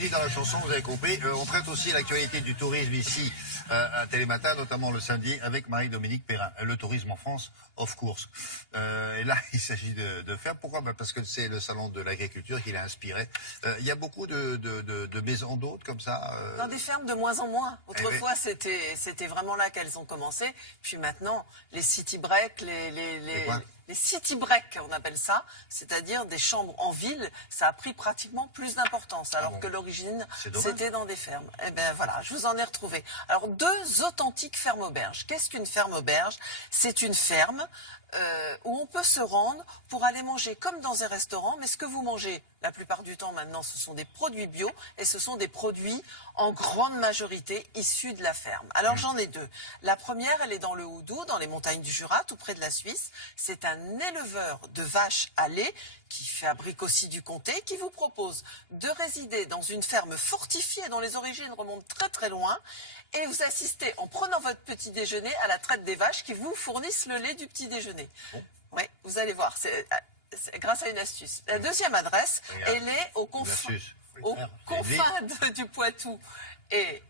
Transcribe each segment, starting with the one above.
dit dans la chanson, vous avez compris. On traite aussi l'actualité du tourisme ici à Télématin, notamment le samedi, avec Marie-Dominique Perrin. Le tourisme en France, of course. Et là, il s'agit de faire. Pourquoi? Parce que c'est le salon de l'agriculture qui l'a inspiré. Il y a beaucoup de maisons d'hôtes comme ça. Dans des fermes de moins en moins. Autrefois, c'était vraiment là qu'elles ont commencé. Puis maintenant, les city breaks, les city breaks, on appelle ça, c'est-à-dire des chambres en ville, ça a pris pratiquement plus d'importance, alors que l'origine, c'était dans des fermes. Eh bien voilà, je vous en ai retrouvé. Alors, deux authentiques fermes-auberges. Qu'est-ce qu'une ferme-auberge? C'est une ferme où on peut se rendre pour aller manger comme dans un restaurant, mais ce que vous mangez la plupart du temps maintenant, ce sont des produits bio et ce sont des produits en grande majorité issus de la ferme. Alors j'en ai deux. La première, elle est dans le Houdou, dans les montagnes du Jura, tout près de la Suisse. C'est un éleveur de vaches à lait qui fabrique aussi du comté, qui vous propose de résider dans une ferme fortifiée dont les origines remontent très très loin, et vous assistez en prenant votre petit déjeuner à la traite des vaches qui vous fournissent le lait du petit déjeuner. Bon. Oui, vous allez voir, c'est grâce à une astuce. La deuxième adresse, elle est aux confins du Poitou et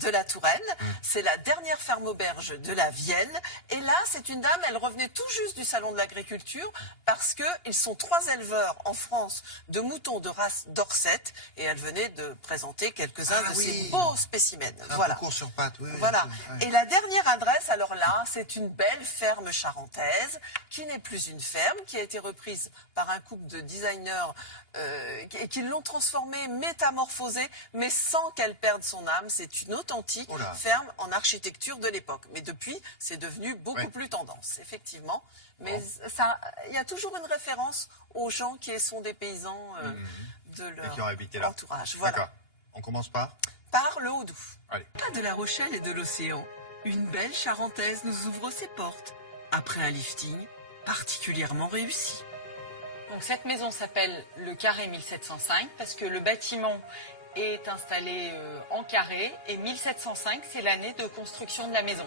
de la Touraine. C'est la dernière ferme-auberge de la Vienne. Et là, c'est une dame, elle revenait tout juste du salon de l'agriculture parce qu'ils sont 3 éleveurs en France de moutons de race Dorset. Et elle venait de présenter quelques-uns de ces beaux spécimens. Voilà. Cours sur pattes, voilà. Et la dernière adresse, alors là, c'est une belle ferme charentaise qui n'est plus une ferme, qui a été reprise par un couple de designers qui l'ont transformée, métamorphosée, mais sans qu'elle perde son âme. C'est une authentique ferme en architecture de l'époque. Mais depuis, c'est devenu beaucoup plus tendance, effectivement. Mais il y a toujours une référence aux gens qui sont des paysans de leur entourage. Voilà. D'accord. On commence par le Houdou. Allez. Pas de la Rochelle et de l'océan. Une belle charentaise nous ouvre ses portes. Après un lifting particulièrement réussi. Donc cette maison s'appelle le Carré 1705 parce que le bâtiment est installé en carré et 1705 c'est l'année de construction de la maison.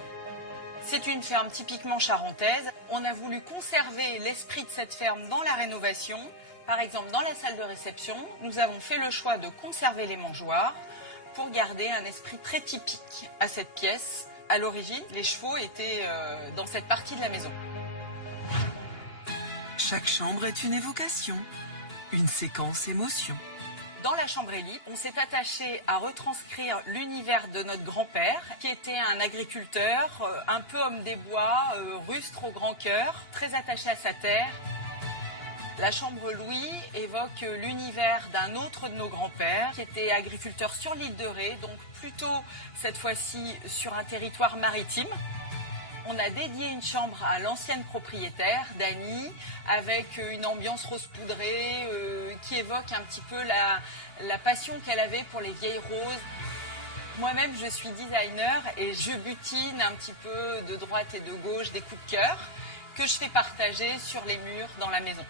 C'est une ferme typiquement charentaise. On a voulu conserver l'esprit de cette ferme dans la rénovation. Par exemple, dans la salle de réception, nous avons fait le choix de conserver les mangeoires pour garder un esprit très typique à cette pièce. À l'origine, les chevaux étaient dans cette partie de la maison. Chaque chambre est une évocation, une séquence émotion. Dans la chambre Élie, on s'est attaché à retranscrire l'univers de notre grand-père, qui était un agriculteur, un peu homme des bois, rustre au grand cœur, très attaché à sa terre. La chambre Louis évoque l'univers d'un autre de nos grands-pères, qui était agriculteur sur l'île de Ré, donc plutôt cette fois-ci sur un territoire maritime. On a dédié une chambre à l'ancienne propriétaire, Dany, avec une ambiance rose poudrée qui évoque un petit peu la passion qu'elle avait pour les vieilles roses. Moi-même, je suis designer et je butine un petit peu de droite et de gauche des coups de cœur que je fais partager sur les murs dans la maison.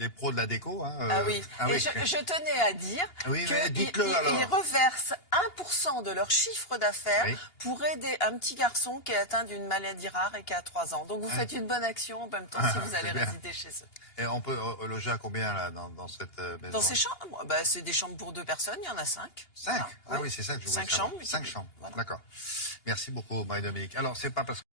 Les pros de la déco. Je tenais à dire qu'ils reversent 1% de leur chiffre d'affaires pour aider un petit garçon qui est atteint d'une maladie rare et qui a 3 ans. Donc vous faites une bonne action en même temps si vous allez résider chez eux. Et on peut loger à combien là, dans cette maison? Dans ces chambres, c'est des chambres pour 2 personnes, il y en a 5. 5 oui, c'est ça que je voulais savoir. 5 chambres. 5 chambres, voilà. D'accord. Merci beaucoup Marie-Dominique. Alors c'est pas parce que